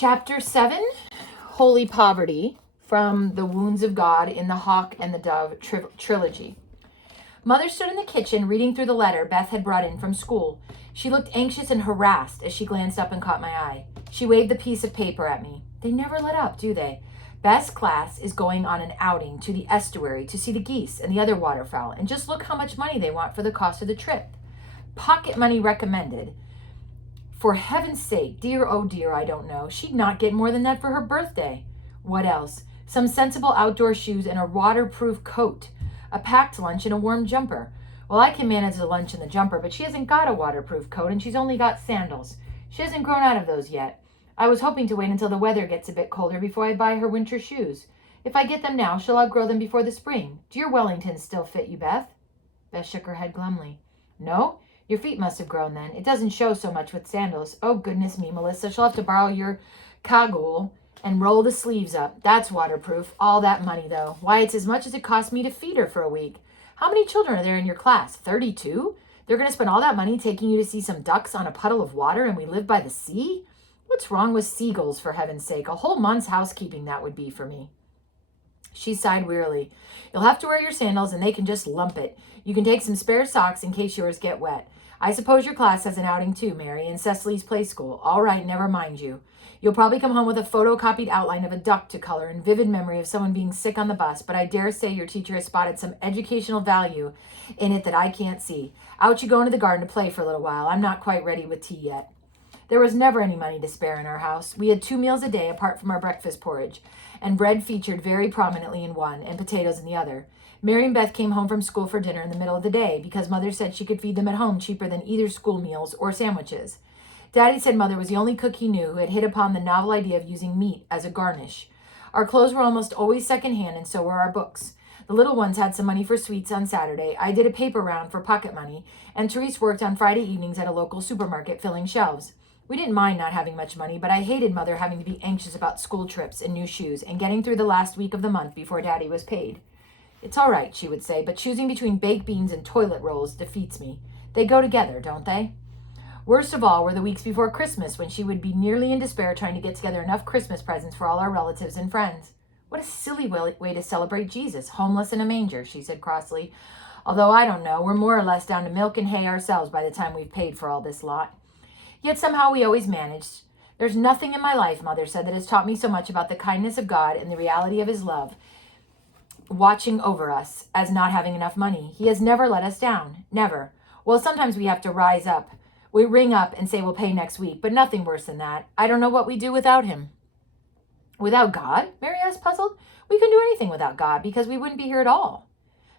Chapter 7, Holy Poverty, from The Wounds of God in the Hawk and the Dove trilogy. Mother stood in the kitchen reading through the letter Beth had brought in from school. She looked anxious and harassed as she glanced up and caught my eye. She waved the piece of paper at me. They never let up, do they? Beth's class is going on an outing to the estuary to see the geese and the other waterfowl, and just look how much money they want for the cost of the trip. Pocket money recommended. For heaven's sake, dear, oh dear, I don't know. She'd not get more than that for her birthday. What else? Some sensible outdoor shoes and a waterproof coat. A packed lunch and a warm jumper. Well, I can manage the lunch and the jumper, but she hasn't got a waterproof coat and she's only got sandals. She hasn't grown out of those yet. I was hoping to wait until the weather gets a bit colder before I buy her winter shoes. If I get them now, she'll outgrow them before the spring. Do your Wellingtons still fit you, Beth? Beth shook her head glumly. No? Your feet must have grown then. It doesn't show so much with sandals. Oh, goodness me, Melissa. She'll have to borrow your cagoule and roll the sleeves up. That's waterproof. All that money, though. Why, it's as much as it cost me to feed her for a week. How many children are there in your class? 32? They're going to spend all that money taking you to see some ducks on a puddle of water and we live by the sea? What's wrong with seagulls, for heaven's sake? A whole month's housekeeping that would be for me. She sighed wearily. You'll have to wear your sandals and they can just lump it. You can take some spare socks in case yours get wet. I suppose your class has an outing too, Mary, in Cecily's play school. All right, never mind you. You'll probably come home with a photocopied outline of a duck to color and vivid memory of someone being sick on the bus, but I dare say your teacher has spotted some educational value in it that I can't see. Out you go into the garden to play for a little while. I'm not quite ready with tea yet. There was never any money to spare in our house. We had 2 meals a day apart from our breakfast porridge, and bread featured very prominently in one and potatoes in the other. Mary and Beth came home from school for dinner in the middle of the day because Mother said she could feed them at home cheaper than either school meals or sandwiches. Daddy said Mother was the only cook he knew who had hit upon the novel idea of using meat as a garnish. Our clothes were almost always secondhand, and so were our books. The little ones had some money for sweets on Saturday. I did a paper round for pocket money, and Therese worked on Friday evenings at a local supermarket filling shelves. We didn't mind not having much money, but I hated Mother having to be anxious about school trips and new shoes and getting through the last week of the month before Daddy was paid. It's all right, she would say, but choosing between baked beans and toilet rolls defeats me. They go together, don't they? Worst of all were the weeks before Christmas, when she would be nearly in despair trying to get together enough Christmas presents for all our relatives and friends. What a silly way to celebrate Jesus, homeless in a manger, she said crossly. Although I don't know, we're more or less down to milk and hay ourselves by the time we've paid for all this lot. Yet somehow we always managed. There's nothing in my life, Mother said, that has taught me so much about the kindness of God and the reality of his love watching over us as not having enough money. He has never let us down. Never. Well, sometimes we have to rise up. We ring up and say we'll pay next week, but nothing worse than that. I don't know what we do without him. Without God? Mary asked, puzzled. We couldn't do anything without God because we wouldn't be here at all.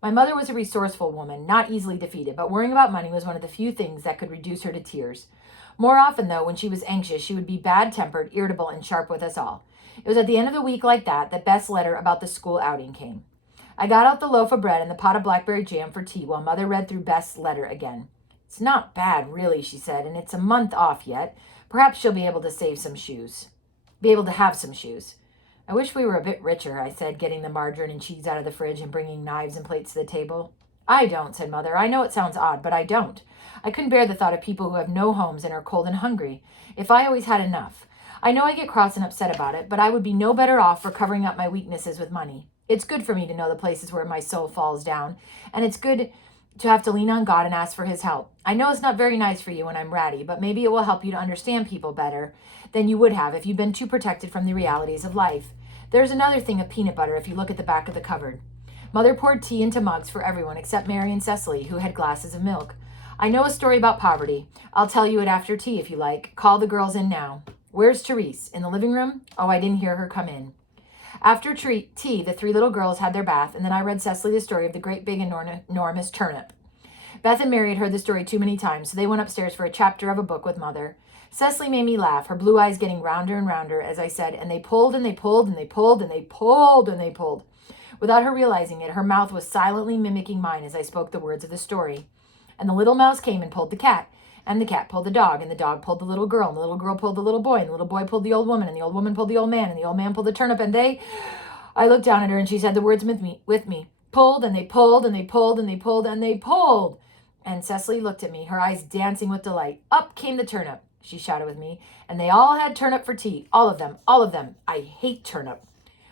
My mother was a resourceful woman, not easily defeated, but worrying about money was one of the few things that could reduce her to tears. More often, though, when she was anxious, she would be bad-tempered, irritable, and sharp with us all. It was at the end of the week like that Beth's letter about the school outing came. I got out the loaf of bread and the pot of blackberry jam for tea while Mother read through Beth's letter again. It's not bad, really, she said, and it's a month off yet. Perhaps she'll be able to have some shoes. I wish we were a bit richer, I said, getting the margarine and cheese out of the fridge and bringing knives and plates to the table. I don't, said Mother. I know it sounds odd, but I don't. I couldn't bear the thought of people who have no homes and are cold and hungry. If I always had enough. I know I get cross and upset about it, but I would be no better off for covering up my weaknesses with money. It's good for me to know the places where my soul falls down, and it's good to have to lean on God and ask for his help. I know it's not very nice for you when I'm ratty, but maybe it will help you to understand people better than you would have if you'd been too protected from the realities of life. There's another thing of peanut butter if you look at the back of the cupboard. Mother poured tea into mugs for everyone except Mary and Cecily, who had glasses of milk. I know a story about poverty. I'll tell you it after tea if you like. Call the girls in now. Where's Therese? In the living room? Oh, I didn't hear her come in. After tea, the 3 little girls had their bath, and then I read Cecily the story of the great big enormous turnip. Beth and Mary had heard the story too many times, so they went upstairs for a chapter of a book with Mother. Cecily made me laugh, her blue eyes getting rounder and rounder, as I said, and they pulled and they pulled and they pulled and they pulled and they pulled. Without her realizing it, her mouth was silently mimicking mine as I spoke the words of the story. And the little mouse came and pulled the cat, and the cat pulled the dog, and the dog pulled the little girl, and the little girl pulled the little boy, and the little boy pulled the old woman, and the old woman pulled the old man, and the old man pulled the turnip, and I looked down at her, and she said the words with me, pulled, and they pulled, and they pulled, and they pulled, and they pulled. And Cecily looked at me, her eyes dancing with delight. Up came the turnip. she shouted with me. And they all had turnip for tea. All of them. All of them. I hate turnip.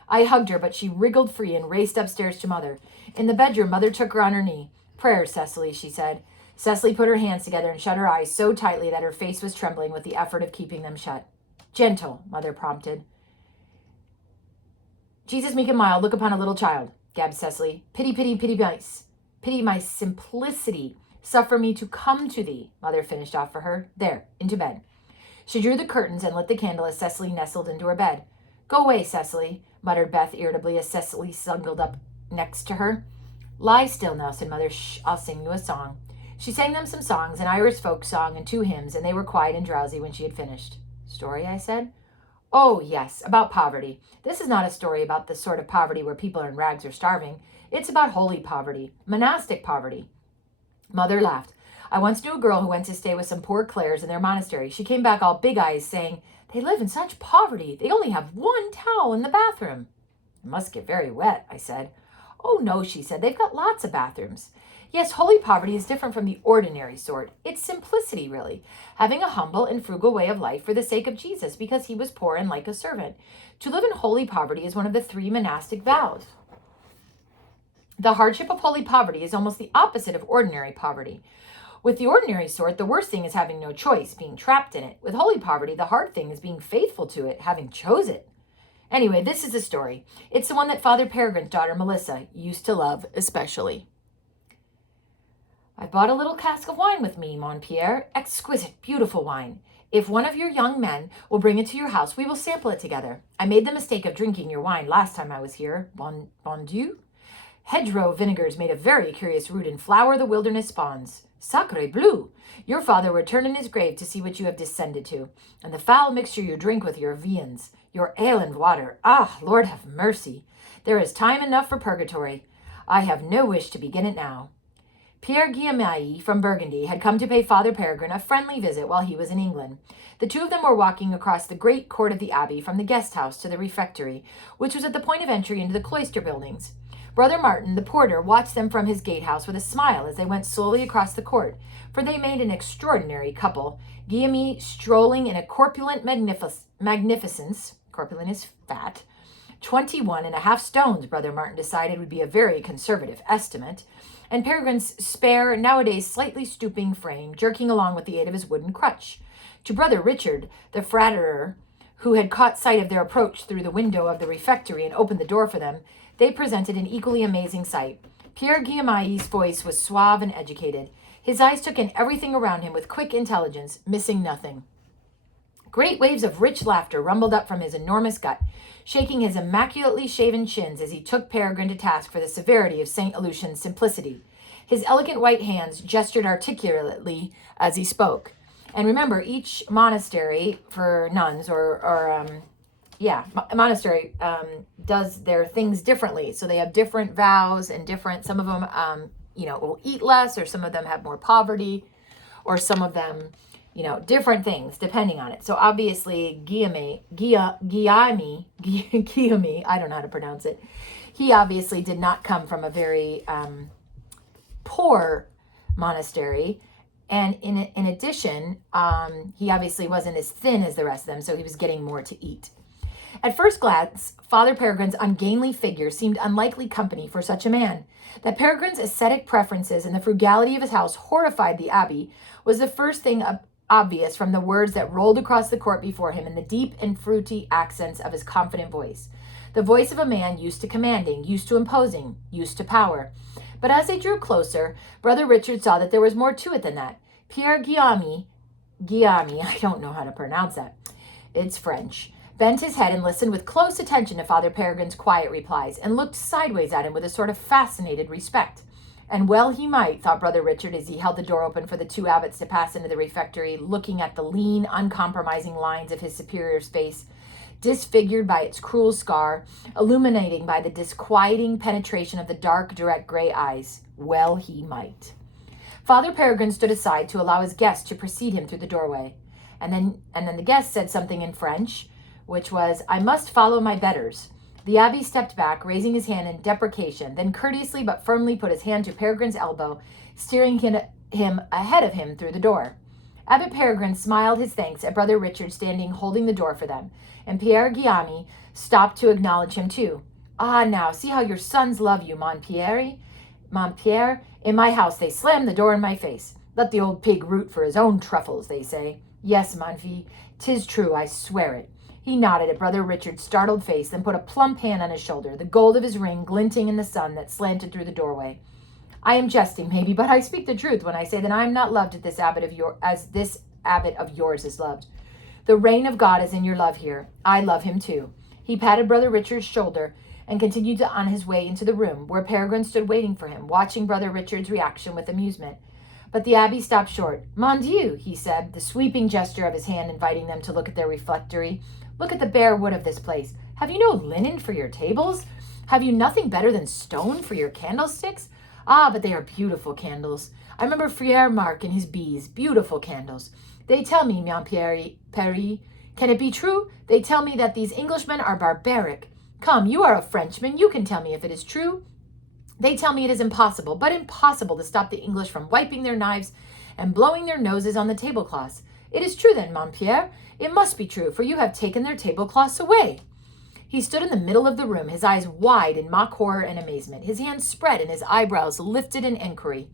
I hugged her, but she wriggled free and raced upstairs to Mother. In the bedroom, Mother took her on her knee. Prayers, Cecily, she said. Cecily put her hands together and shut her eyes so tightly that her face was trembling with the effort of keeping them shut. Gentle, Mother prompted. Jesus, meek and mild, look upon a little child, gabbed Cecily. Pity, pity, pity my simplicity. Suffer me to come to thee, Mother finished off for her. There, into bed. She drew the curtains and lit the candle as Cecily nestled into her bed. Go away, Cecily, muttered Beth irritably as Cecily snuggled up next to her. Lie still now, said Mother. Shh, I'll sing you a song. She sang them some songs, an Irish folk song and 2 hymns, and they were quiet and drowsy when she had finished. Story, I said. Oh, yes, about poverty. This is not a story about the sort of poverty where people are in rags or starving. It's about holy poverty, monastic poverty. Mother laughed. I once knew a girl who went to stay with some poor Clares in their monastery. She came back all big eyes saying, they live in such poverty. They only have 1 towel in the bathroom. It must get very wet, I said. Oh, no, she said. They've got lots of bathrooms. Yes, holy poverty is different from the ordinary sort. It's simplicity, really. Having a humble and frugal way of life for the sake of Jesus, because he was poor and like a servant. To live in holy poverty is one of the 3 monastic vows. The hardship of holy poverty is almost the opposite of ordinary poverty. With the ordinary sort, the worst thing is having no choice, being trapped in it. With holy poverty, the hard thing is being faithful to it, having chose it. Anyway, this is the story. It's the one that Father Peregrine's daughter, Melissa, used to love especially. I bought a little cask of wine with me, mon Pierre. Exquisite, beautiful wine. If one of your young men will bring it to your house, we will sample it together. I made the mistake of drinking your wine last time I was here. Bon Dieu. Hedgerow vinegars made a very curious root, and flour the wilderness spawns. Sacre bleu! Your father would turn in his grave to see what you have descended to, and the foul mixture you drink with your viands, your ale and water. Ah, Lord have mercy! There is time enough for purgatory. I have no wish to begin it now. Pierre Guillaume from Burgundy had come to pay Father Peregrine a friendly visit while he was in England. The 2 of them were walking across the great court of the abbey from the guest house to the refectory, which was at the point of entry into the cloister buildings. Brother Martin, the porter, watched them from his gatehouse with a smile as they went slowly across the court, for they made an extraordinary couple, Guillaume strolling in a corpulent magnificence, corpulent is fat, 21.5 stones, Brother Martin decided would be a very conservative estimate, and Peregrine's spare, nowadays slightly stooping frame, jerking along with the aid of his wooden crutch. To Brother Richard, the fraterer, who had caught sight of their approach through the window of the refectory and opened the door for them, they presented an equally amazing sight. Pierre Guillaume's voice was suave and educated. His eyes took in everything around him with quick intelligence, missing nothing. Great waves of rich laughter rumbled up from his enormous gut, shaking his immaculately shaven chins as he took Peregrine to task for the severity of St. Lucian's simplicity. His elegant white hands gestured articulately as he spoke. And remember, each monastery for nuns monastery does their things differently. So they have different vows and different, some of them, will eat less, or some of them have more poverty, or some of them, different things depending on it. So obviously Guillaume, I don't know how to pronounce it. He obviously did not come from a very poor monastery. And in addition, he obviously wasn't as thin as the rest of them, so he was getting more to eat. At first glance, Father Peregrine's ungainly figure seemed unlikely company for such a man. That Peregrine's ascetic preferences and the frugality of his house horrified the abbé was the first thing obvious from the words that rolled across the court before him in the deep and fruity accents of his confident voice. The voice of a man used to commanding, used to imposing, used to power. But as they drew closer, Brother Richard saw that there was more to it than that. Pierre Guillaume, I don't know how to pronounce that. It's French. Bent his head and listened with close attention to Father Peregrine's quiet replies, and looked sideways at him with a sort of fascinated respect. And well he might, thought Brother Richard as he held the door open for the 2 abbots to pass into the refectory, looking at the lean, uncompromising lines of his superior's face, disfigured by its cruel scar, illuminating by the disquieting penetration of the dark, direct gray eyes. Well he might. Father Peregrine stood aside to allow his guest to precede him through the doorway. And then the guest said something in French, which was, I must follow my betters. The abbé stepped back, raising his hand in deprecation, then courteously but firmly put his hand to Peregrine's elbow, steering him ahead of him through the door. Abbot Peregrine smiled his thanks at Brother Richard standing holding the door for them, and Pierre Guillaume stopped to acknowledge him too. Ah, now, see how your sons love you, mon Pierre. In my house they slam the door in my face. Let the old pig root for his own truffles, they say. Yes, mon fils, 'tis true, I swear it. He nodded at Brother Richard's startled face, then put a plump hand on his shoulder, the gold of his ring glinting in the sun that slanted through the doorway. I am jesting, maybe, but I speak the truth when I say that I am not loved as this abbot of yours is loved. The reign of God is in your love here. I love him too. He patted Brother Richard's shoulder and continued on his way into the room, where Peregrine stood waiting for him, watching Brother Richard's reaction with amusement. But the abbé stopped short. Mon Dieu, he said, the sweeping gesture of his hand inviting them to look at their refectory. Look at the bare wood of this place. Have you no linen for your tables? Have you nothing better than stone for your candlesticks? Ah, but they are beautiful candles. I remember Frere Marc and his bees. Beautiful candles. They tell me, mon Pierre, can it be true? They tell me that these Englishmen are barbaric. Come, you are a Frenchman. You can tell me if it is true. They tell me it is impossible, but impossible to stop the English from wiping their knives and blowing their noses on the tablecloths. It is true then, mon Pierre. It must be true, for you have taken their tablecloths away. He stood in the middle of the room, his eyes wide in mock horror and amazement, his hands spread and his eyebrows lifted in inquiry.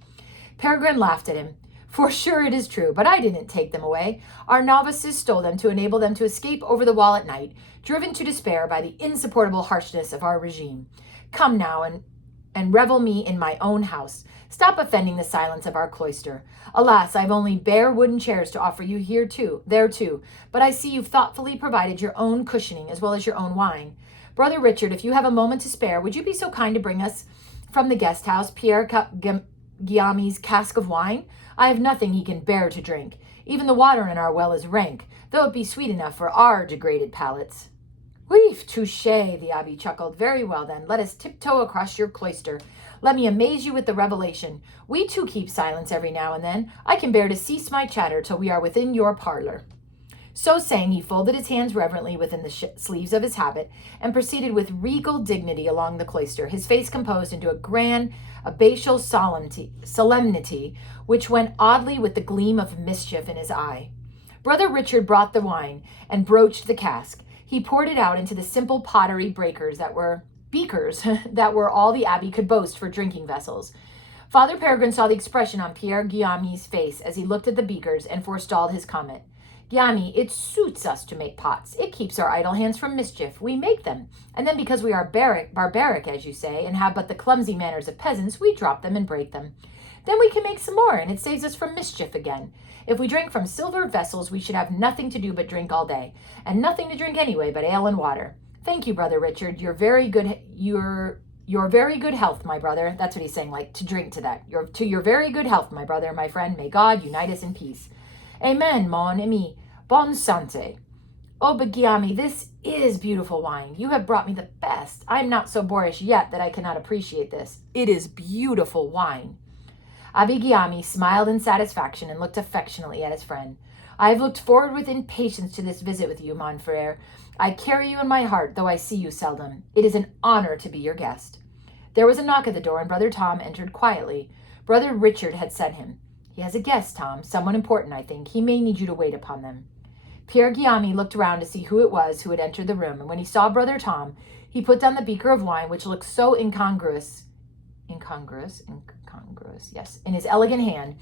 Peregrine laughed at him. For sure it is true, but I didn't take them away. Our novices stole them to enable them to escape over the wall at night, driven to despair by the insupportable harshness of our regime. Come now and revel me in my own house. Stop offending the silence of our cloister. Alas, I've only bare wooden chairs to offer you there too, but I see you've thoughtfully provided your own cushioning as well as your own wine. Brother Richard, if you have a moment to spare, would you be so kind to bring us from the guest house Pierre Guillaume's cask of wine? I have nothing he can bear to drink. Even the water in our well is rank, though it be sweet enough for our degraded palates. Weef, touché, the abbé chuckled. Very well, then, let us tiptoe across your cloister. Let me amaze you with the revelation. We too keep silence every now and then. I can bear to cease my chatter till we are within your parlor. So saying, he folded his hands reverently within the sleeves of his habit and proceeded with regal dignity along the cloister, his face composed into a grand, abbatial solemnity, which went oddly with the gleam of mischief in his eye. Brother Richard brought the wine and broached the cask. He poured it out into the simple pottery beakers that were all the abbey could boast for drinking vessels. Father Peregrine saw the expression on Pierre Guillaume's face as he looked at the beakers and forestalled his comment. Guillaume, it suits us to make pots. It keeps our idle hands from mischief. We make them. And then because we are barbaric, as you say, and have but the clumsy manners of peasants, we drop them and break them. Then we can make some more, and it saves us from mischief again. If we drank from silver vessels, we should have nothing to do but drink all day, and nothing to drink anyway but ale and water. Thank you, Brother Richard. Your very good health, my brother. That's what he's saying, like to drink to that. Your very good health, my brother, my friend. May God unite us in peace. Amen, mon ami. Bonne santé. Oh, but Guillaume, this is beautiful wine. You have brought me the best. I am not so boorish yet that I cannot appreciate this. It is beautiful wine. Abbé Guillaume smiled in satisfaction and looked affectionately at his friend. I have looked forward with impatience to this visit with you, mon frere. I carry you in my heart, though I see you seldom. It is an honor to be your guest. There was a knock at the door, and Brother Tom entered quietly. Brother Richard had sent him. He has a guest, Tom, someone important, I think. He may need you to wait upon them. Pierre Guillaume looked around to see who it was who had entered the room, and when he saw Brother Tom, he put down the beaker of wine, which looked so incongruous, yes, in his elegant hand,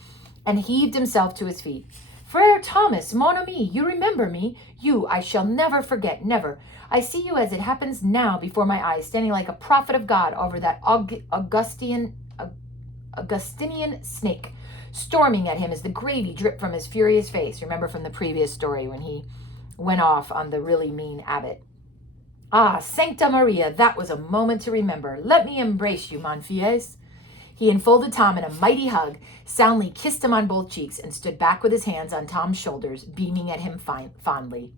and heaved himself to his feet. Frere Thomas, mon ami, you remember me? You I shall never forget, never. I see you as it happens now before my eyes, standing like a prophet of God over that Augustinian snake, storming at him as the gravy dripped from his furious face. Remember from the previous story when he went off on the really mean abbot. Ah, Sancta Maria, that was a moment to remember. Let me embrace you, mon fils. He enfolded Tom in a mighty hug, soundly kissed him on both cheeks, and stood back with his hands on Tom's shoulders, beaming at him fondly.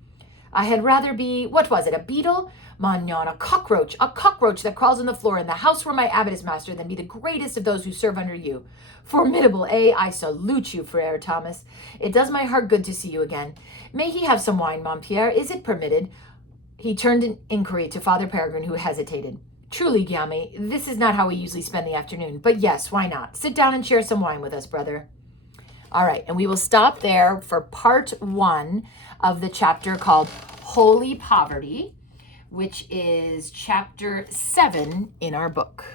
I had rather be, what was it, a beetle? Magnon, a cockroach that crawls on the floor in the house where my abbot is master, than be the greatest of those who serve under you. Formidable, eh? I salute you, Frere Thomas. It does my heart good to see you again. May he have some wine, mon Pierre? Is it permitted? He turned an inquiry to Father Peregrine, who hesitated. Truly, Guillaume, this is not how we usually spend the afternoon, but yes, why not? Sit down and share some wine with us, brother. All right, and we will stop there for part 1 of the chapter called Holy Poverty, which is chapter 7 in our book.